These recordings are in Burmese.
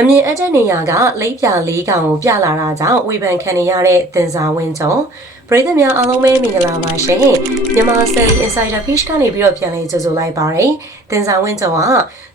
အမြင်အကျက်နေရကလိပ်ပြလေးကောင်ကိုပြလာတာကြောင့်ဝေဖန်ခံနေရတဲ့တင်စာဝင်းကျော် ပရိသတ်များအားလုံးပဲမင်္ဂလာပါရှင်မြန်မာဆယ်လီ Insider Fish ကနေပြီးတော့ပြန်လည်ကြိုဆိုလိုက်ပါရယ်တင်စာဝင်းကျော်က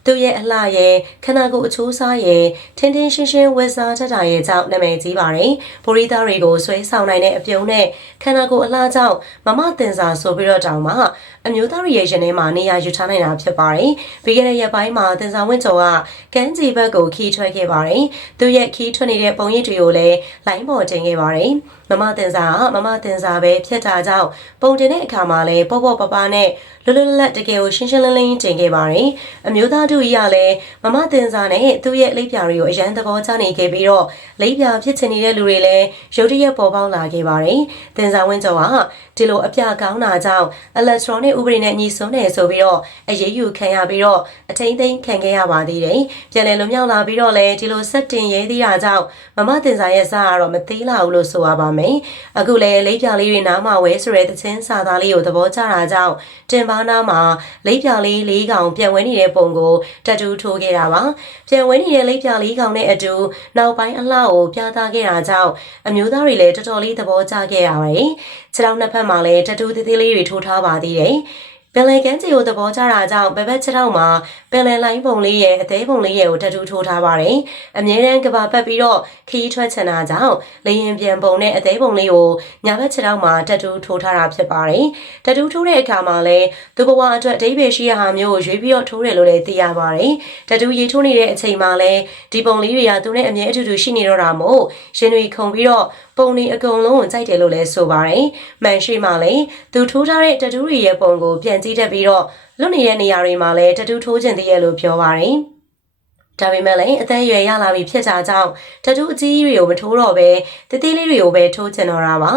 သူ့ရဲ့အလှရဲ့ခန္ဓာကိုယ်အချိုးစားရဲ့ထင်းထင်းရှင်းရှင်းဝက်စားတတ်တာရဲ့ကြောင့်နာမည်ကြီးပါတယ်ဗိုလ်ရီသားတွေကိုဆွဲဆောင်နိုင်တဲ့အပြုံးနဲ့ခန္ဓာကိုယ်အလှကြောင့်မမတင်စာဆိုပြီးတော့တောင်းမှာအမျိုးသားရဲ့ရင်ထဲမှာနေရာယူထားနိုင်တာဖြစ်ပါတယ်ပြီးခဲ့တဲ့ရက်ပိုင်းမှာတင်စာဝင်းကျော်ကကန်းကြီးဘက်ကိုခီးထွက်ခဲ့ပါတယ်သူရဲ့ခီးထွက်နေတဲ့ပုံရိပ်တွေကိုလည်းလိုင်းပေါ်တင်ခဲ့ပါတယ်မမတင်စာကမမတင်စာပဲဖြစ်တာကြောင့်ပုံတင်တဲ့အခါမှာလည်းပေါ့ပေါ့ပပနဲ့လွတ်လွတ်လပ်လပ်တကယ်ကိုရှင်းရှင်းလင်းလင်းတင်ခဲ့ပါတယ်အမျိုးသားတို့ကြီးကလည်းမမတင်စာနဲ့သူ့ရဲ့လိပ်ပြာတွေကိုအရန်သဘောကျနေခဲ့ပြီးတော့လိပ်ပြာဖြစ်ချင်နေတဲ့လူတွေလည်းရုတ်တရက်ပေါ်ပေါက်လာခဲ့ပါတယ်တင်စာဝင်းကျော်ကဒီလိုအပြကောင်းတာကြောင့် electronic ဥပဒေနဲ့ညီစွန်းတယ်ဆိုပြီးတော့အရေးယူခံရပြီးတော့အထိမ့်သိမ်းခံခဲ့ရပါသေးတယ်ပြန်လည်လွန်မြောက်လာပြီးတော့လည်းဒီလိုဆက်တင်ရဲသေးတာကြောင့်မမတင်စာရဲ့စားကတော့မသေးလာဘူးလို့ဆိုရပါမယ်အခုလည်းလိပ်ပြာလေးတွေနားမှာဝဲဆိုတဲ့သချင်းစာသားလေးကိုသဘောကျတာကြောင့်တင်ပါနာမှာလိပ်ပြာလေးလေးကောင်ပြန်ဝဲနေတဲ့ပုံကိုတတူထိုးခဲ့တာပါပြန်ဝဲနေတဲ့လိပ်ပြာလေးကောင်နဲ့အတူနောက်ပိုင်းအလှကိုပြသခဲ့တာကြောင့်အမျိုးသားတွေလည်းတော်တော်လေးသဘောကျခဲ့ရပါတယ်ခြေထောက်နှစ်ဖက်မှာလည်းတတူသေးသေးလေးတွေထိုးထားပါသေးတယ် ပင်လယ်ကမ်းခြေကိုသဘောကျတာကြောင့်ဘက်ဘက်ခြေထောက်မှာပင်လယ်လိုင်းပုံလေးရဲ့အသေးပုံလေးရဲ့ကိုတတူထိုးထားပါတယ်။အမြဲတမ်းကဘာပတ်ပြီးတော့ခီးထွက်ချင်တာကြောင့်လေရင်ပြန်ပုံနဲ့အသေးပုံလေးကိုညာဘက်ခြေထောက်မှာတတူထိုးထားတာဖြစ်ပါတယ်။တတူထိုးတဲ့အခါမှာလည်းသူဘဝအတွက်အတိပယ်ရှိရဟာမျိုးကိုရွေးပြီးတော့ထိုးတယ်လို့လည်းသိရပါတယ်။တတူရေထိုးနေတဲ့အချိန်မှာလည်းဒီပုံလေးတွေကသူနဲ့အမြဲအတူတူရှိနေတော့တာမို့ရှင်တွေခုံပြီးတော့ပုံလေးအကုန်လုံးကိုကြိုက်တယ်လို့လည်းဆိုပါတယ်။မန်ရှိမှလည်းသူထိုးထားတဲ့တတူတွေရဲ့ပုံကိုပြန်ကြည့်တတ်ပြီးတော့လွတ်နေတဲ့နေရာတွေမှာလည်းတတူထိုးခြင်းတည်းရဲ့လို့ပြောပါတယ်။ဒါပေမဲ့လည်းအသက်အရွယ်ရလာပြီဖြစ်တာကြောင့်တတူးအကြီးတွေကိုမထိုးတော့ပဲတသေးလေးတွေကိုပဲထိုးချင်တော့တာပါ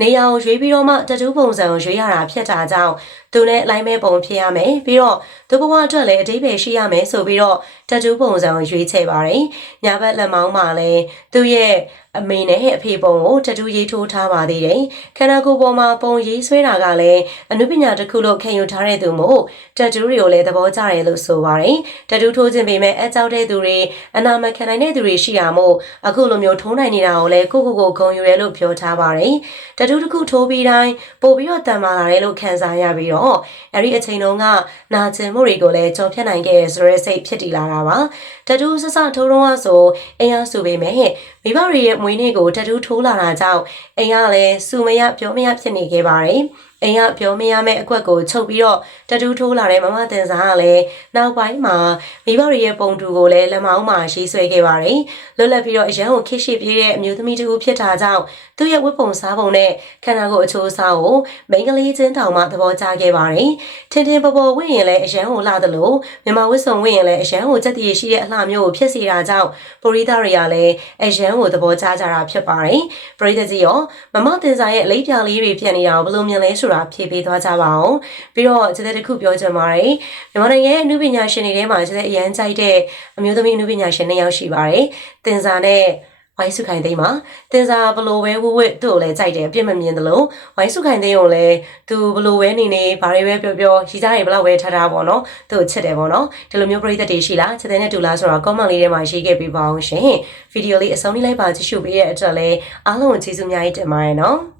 နေရာကိုရွေးပြီးတော့မှတတူးပုံစံကိုရွေးရတာဖြစ်တာကြောင့်သူနဲ့လိုင်းမဲပုံဖြစ်ရမယ်ပြီးတော့သူဘဝအတွက်လည်းအတိပ္ပယ်ရှိရမယ်ဆိုပြီးတော့တတူးပုံစံကိုရွေးချယ်ပါတယ်ညာဘက်လက်မောင်းမှာလည်းသူရဲ့အမေနဲ့အဖေပုံကိုတတူးရေးထိုးထားပါသေးတယ်ခန္ဓာကိုယ်ပေါ်မှာပုံရေးဆွဲတာကလည်းအနုပညာတစ်ခုလို့ခံယူထားတဲ့သူမို့တတူးတွေကိုလည်းသဘောကျတယ်လို့ဆိုပါတယ်တတူးထိုးခြင်းပေမဲ့အကြောက်တဲ့သူတွေအနာမခံနိုင်တဲ့သူတွေရှိတာမို့အခုလိုမျိုးထိုးနိုင်နေတာကိုလည်းကိုကိုကိုဂုံယူရဲလို့ပြောထားပါတယ်တတူးတစ်ခုထိုးပြီးတိုင်းပို့ပြီးတော့တန်မာလာတယ်လို့ခံစားရပြီးတော့အဲ့ဒီအချိန်တုန်းကနာကျင်မှုတွေကိုလည်းကြော်ဖြတ်နိုင်ခဲ့ရဆိုတဲ့စိတ်ဖြစ်တည်လာတာပါတတူးဆဆထိုးတော့ဆိုအင်အားစုပေမဲ့မိဘတွေရဲ့မွေးနေ့ကိုတတူးထိုးလာတာကြောင့်အိမ်ကလည်းစူမရပြောမရဖြစ်နေခဲ့ပါတယ်။ အိမ်ကပြောမရမယ့်အကွက်ကိုချုပ်ပြီးတော့တတူးထိုးလာတဲ့မမတင်စားကလည်းနောက်ပိုင်းမှာမိဘတွေရဲ့ပုံတူကိုလည်းလက်မောင်းမှာရေးဆွဲခဲ့ပါတယ်။လွတ်လပ်ပြီးတော့အရန်ကိုခိရှိပြေးတဲ့အမျိုးသမီးတူဖြစ်တာကြောင့်သူ့ရဲ့ဝတ်ပုံစားပုံနဲ့ခန္ဓာကိုယ်အချိုးအစားကိုမိန်းကလေးချင်းတောင်မှသဘောကျခဲ့ပါတယ်။ထင်ထင်ပေါ်ပေါ်ဝင့်ရင်လည်းအရန်ကိုလှသလိုမြန်မာဝတ်စုံဝင့်ရင်လည်းအရန်ကိုစက်တည်ရှိတဲ့အလှမျိုးကိုဖြစ်စေတာကြောင့်ပရိသတ်တွေကလည်းအရန်ကိုသဘောကျကြတာဖြစ်ပါတယ်။ပရိသတ်ကြီးရောမမတင်စားရဲ့အလေးပြလေးတွေပြန်နေအောင်ဘယ်လိုမြင်လဲဆိုတာဖြေပေးသွားကြပါအောင်ပြီးတော့ကျတဲ့တစ်ခုပြောချင်ပါတယ်မြန်မာနိုင်ငံရဲ့အနုပညာရှင်တွေထဲမှာကျတဲ့အရန်ကြိုက်တဲ့အမျိုးသမီးအနုပညာရှင်နှစ်ယောက်ရှိပါတယ်တင်စာနဲ့ဝိုင်းစုခိုင်သိမ်းမှာတင်စာဘလို့ပဲဝဝသူ့ကိုလည်းကြိုက်တယ်အပြစ်မမြင်သလိုဝိုင်းစုခိုင်သိမ်းကိုလည်းသူဘလို့ပဲနေနေဘာတွေပဲပြောပြောရီးစားတွေဘလောက်ပဲထားထားပေါ့နော်သူ့ကိုချစ်တယ်ပေါ့နော်ဒီလိုမျိုးပရိသတ်တွေရှိလားချစ်တဲ့နဲ့တူလားဆိုတော့ comment လေးထဲမှာရေးခဲ့ပေးပါအောင်ရှင်ဗီဒီယိုလေးအဆုံးလေးလိုက်ပါကြည့်ရှုပေးတဲ့အတွက်လည်းအားလုံးကိုကျေးဇူးအများကြီးတင်ပါတယ်နော်